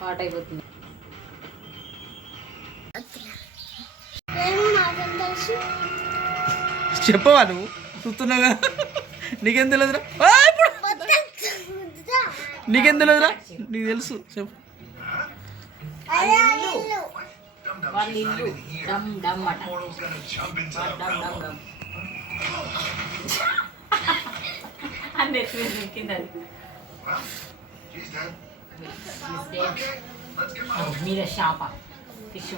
పాట అయిపోతుంది. చెప్పవా నువ్వు చూస్తున్నావు కదా, నీకేం తెలియదురా, నీకేం తెలియదురా, నీకు తెలుసు చెప్పు. వాళ్ళ ఇల్లు డమ్ డమ్ అట. డమ్ డమ్ డమ్ అన్నీ కింద మీద షాప ఫిష్.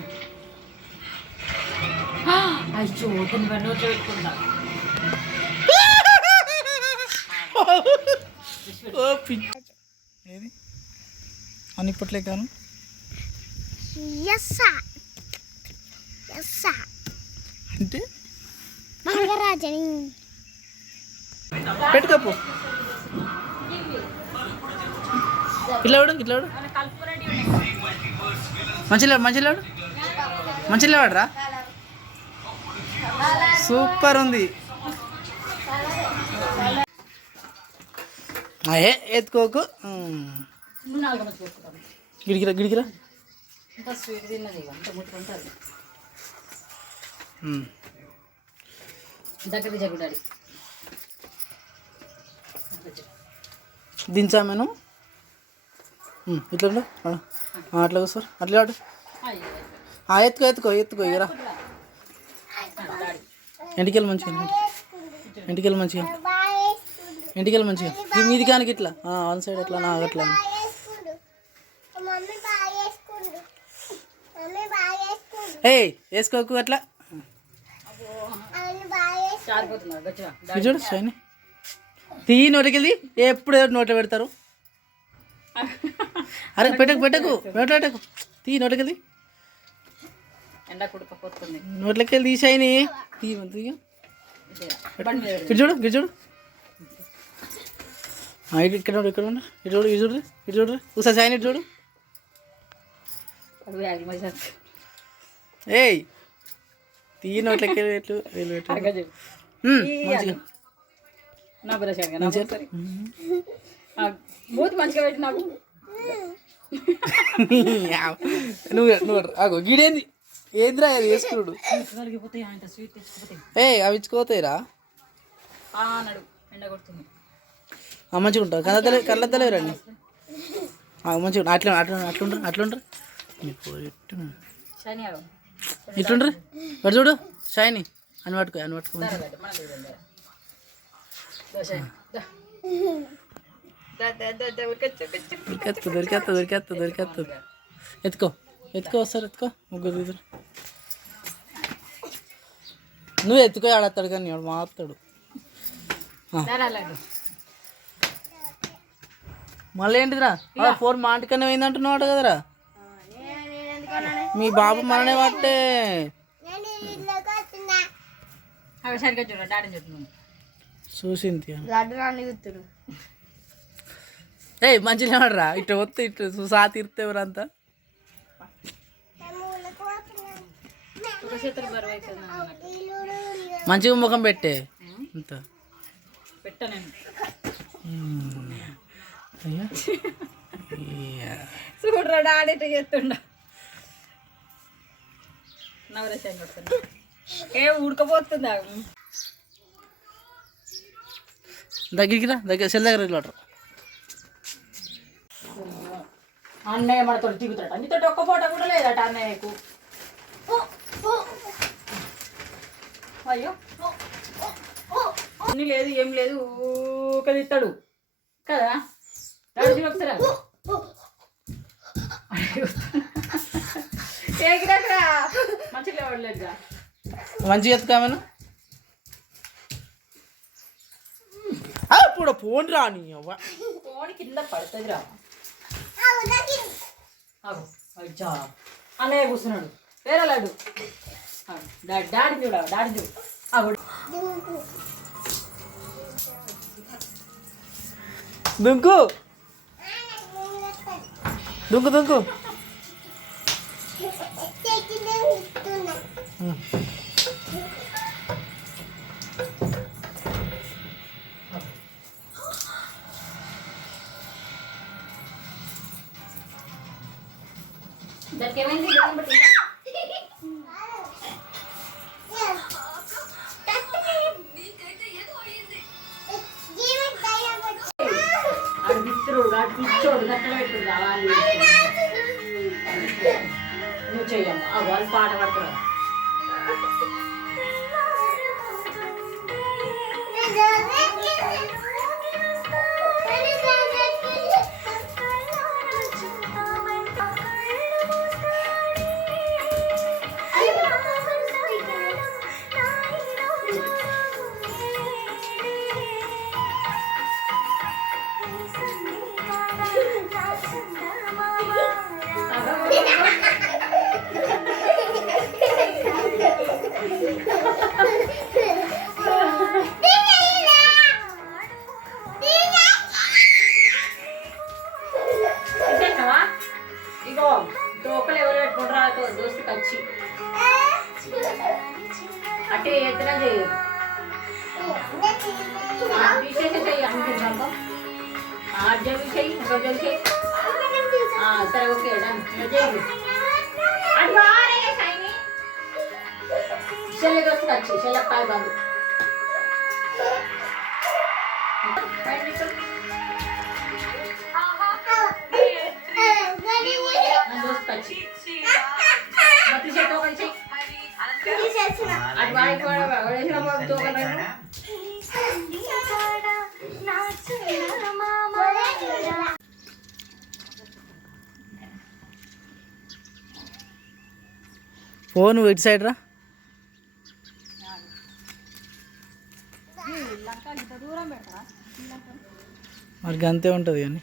అయ్యో దీన్ని నోట్లో పెట్టుకుందా. ఏది అని ఇప్పట్లే కాను అంటే పెట్టుకోపో. ఇట్లా ఇట్లా మంచిగా మంచిగా మంచిగా వాడరా. సూపర్ ఉంది. ఏ ఎత్తుకోకు. గిడికిరా గిడికిరా. స్వీట్ తిన్నది అంత ముట్టు ఉంటుంది. దగ్గర జరుగుతాడు. దించా మనం ఇట్లా అట్లా సార్ అట్లా ఆడు. ఎత్తుకో ఎత్తుకో ఎత్తుకో ఇరా. ఎంటికెళ్ళి మంచిగా ఎంటికెళ్ళి మంచిగా ఎంటికెళ్ళి మంచిగా ఈ మీది కానికి ఇట్లా వన్ సైడ్ ఎట్లా నా అట్లా. వేసుకోకు అట్లా. చూడు షైని తీ నోటికెళ్ళి ఎప్పుడు నోట్లో పెడతారు. అరే పెట్టకు పెట్టకు నోట్లో పెట్టకు. తీ నోటికెళ్ళి నోట్లకి వెళ్ళి తీసాయిని. ఇటు చూడు ఇటు చూడు. ఇక్కడ ఇక్కడ ఇటు చూడు ఇటు చూడు ఇటు చూడు. ఒకసారి షైన్ ఇటు చూడు. ఏయ్ తీ నోట్లకి ఎట్లు నువ్వు ఆగో గిడేంది ఏంద్రా అది వేసుకున్నాడు. అవి ఇచ్చుకోతాయిరా. మంచిగా ఉంటారు కళ్ళ కళ్ళద్దలే రండి. మంచిగా అట్లా అట్లా అట్లుంటారు అట్లుంటారు. ఇట్లుండ్రు వాడు చూడు షైని అని పట్టుకో అని పట్టుకో. దొరికేస్తా దొరికేస్తా దొరికేస్తుంది. ఎత్తుకో ఎత్తుకో వస్తారు ఎత్తుకో. ముగ్గురు ఇద్దరు నువ్వు ఎత్తుకో ఆడతాడు కానీ వాడు మాస్తాడు. మళ్ళీ ఏంటిదిరా ఫోన్ మా ఇంటికన్నా పోయిందంటున్నాడు కదరా. మీ బాబు మననే పట్టే చూసింది. మంచిగా వాడరా ఇట్లా వస్తే ఇట్లా సా తీర్తే ఎవరంతా. మంచిగా ముఖం పెట్టే అంత చూడరా డాడీ చేస్తుండ. ఏ ఉడకపోతుందా దగ్గరికి రా దగ్గర సెల్ దగ్గర వెళ్ళాడు. అన్నయ్య మనతో దిగుతాడు. నీతో ఒక్క ఫోటో కూడా లేదట అన్నయ్యకు. అయ్యో అన్ని లేదు ఏం లేదు ఊకది ఇస్తాడు కదా. రాజు ఒకసారి మంచిగా లేవట్లేదుగా. మంచిగా ఎత్తుకామను ఇప్పుడు ఫోన్ రాని ఫోన్ కింద పడుతుంది రా. అన్నయ్య కూర్చున్నాడు వేరే లాడు. డాడీ చూడ డాడీ చూడు. దుంకు దుంకు దుంకు దక్కేమైంది పిచ్చోడు గట్ల పెట్టుడు వాళ్ళు నువ్వు చెయ్యమ్మా వాళ్ళు పాట పడుతున్నారు ఇగో తోకలు ఎవరు పెట్టుకుంటారో దోస్తుకి వచ్చి అట్టే ఎత్తున చేయరు తీసేసి చెయ్యి జల్దీ చెయ్యి ఇంకా జల్దీ చెయ్యి సరే ఓకే డన్ చేయండి అది బాగా షైని చెల్లి దోస్తుకి వచ్చి చెల్లెక్కాయ బంధు ఫోన్ ఇటు సైడ్ రా మరి అంతే ఉంటుంది కానీ